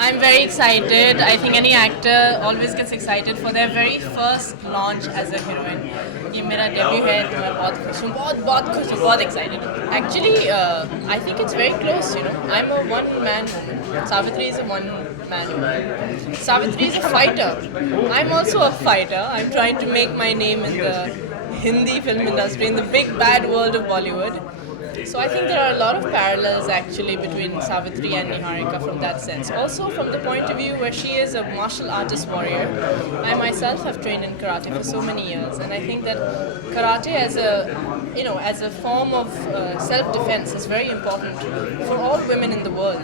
I'm very excited. I think any actor always gets excited for their very first launch as a heroine. ये मेरा debut है तो मैं बहुत खुश हूँ बहुत खुश हूँ बहुत excited हूँ. Actually, I think it's very close. I'm a one-man woman. Savitri is a one-man woman. Savitri is a fighter. I'm also a fighter. I'm trying to make my name in the Hindi film industry, in the big bad world of Bollywood. So I think there are a lot of parallels actually between Savitri and Niharika from that sense. Also from the point of view where she is a martial artist warrior. I myself have trained in karate for so many years, and I think that karate as a form of self-defense is very important for all women in the world,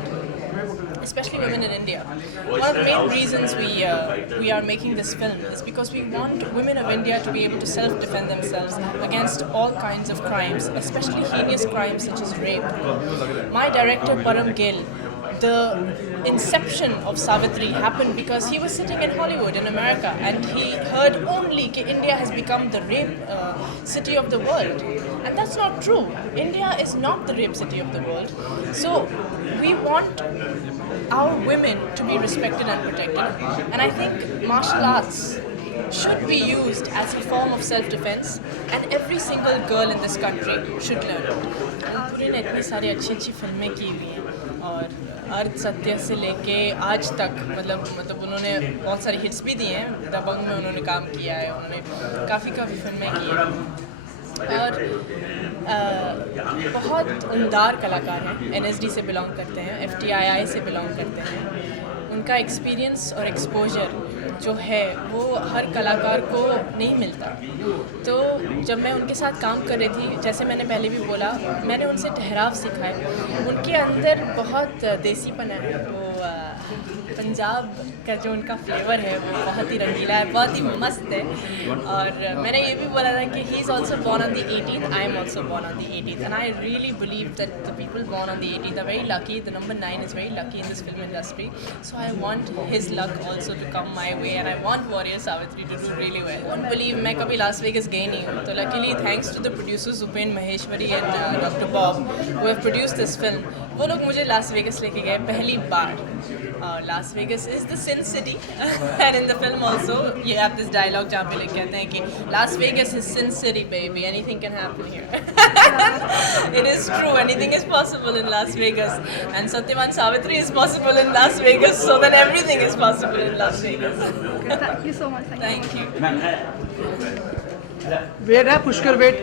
especially women in India. One of the main reasons we are making this film is because we want women of India to be able to self-defend themselves against all kinds of crimes, especially heinous crimes such as rape. My director Param Gill, the inception of Savitri happened because he was sitting in Hollywood in America and he heard only that India has become the rape city of the world. And that's not true. India is not the rape city of the world. So we want our women to be respected and protected. And I think martial arts should be used as a form of self-defense, and every single girl in this country should learn it. पूरी ने इतनी सारी अच्छी फिल्में की हुई हैं और अर्थ सत्य से लेके आज तक मतलब उन्होंने बहुत सारी हिट्स भी दी हैं. दबंग में उन्होंने काम किया है, उन्होंने काफ़ी फिल्में की हैं और बहुत उम्दार कलाकार हैं. NSD से बिलोंग करते हैं, FTII से बिलोंग करते हैं. उनका एक्सपीरियंस और एक्सपोजर जो है वो हर कलाकार को नहीं मिलता. तो जब मैं उनके साथ काम कर रही थी, जैसे मैंने पहले भी बोला, मैंने उनसे ठहराव सीखा है. उनके अंदर बहुत देसीपना है. वो पंजाब का जो उनका फ्लेवर है वो बहुत ही रंगीला है, बहुत ही मस्त है. और मैंने ये भी बोला था कि he is also born on the 18th, I am also born on the 18th, and I really believe that the people born on the 18th are very lucky. The number 9 is very lucky in this film industry. So I want his luck also to come my way, and I want Warrior Savitri to do really well. Won't believe मैं कभी Las Vegas गई नहीं हूँ. तो luckily thanks to the producers Upen Maheshwari and Dr. Bob who have produced this film, वो लोग मुझे Las Vegas लेके गए पहली बार. Las Vegas is the sin city and in the film also you have this dialogue जहाँ पे लोग कहते हैं कि Las Vegas is sin city baby, anything can happen here. It is true, anything is possible in Las Vegas, and Satyavan Savitri is possible in Las Vegas, so that everything is possible in Las Vegas. Okay, thank you so much. Thank you. Wait है Pushkar wait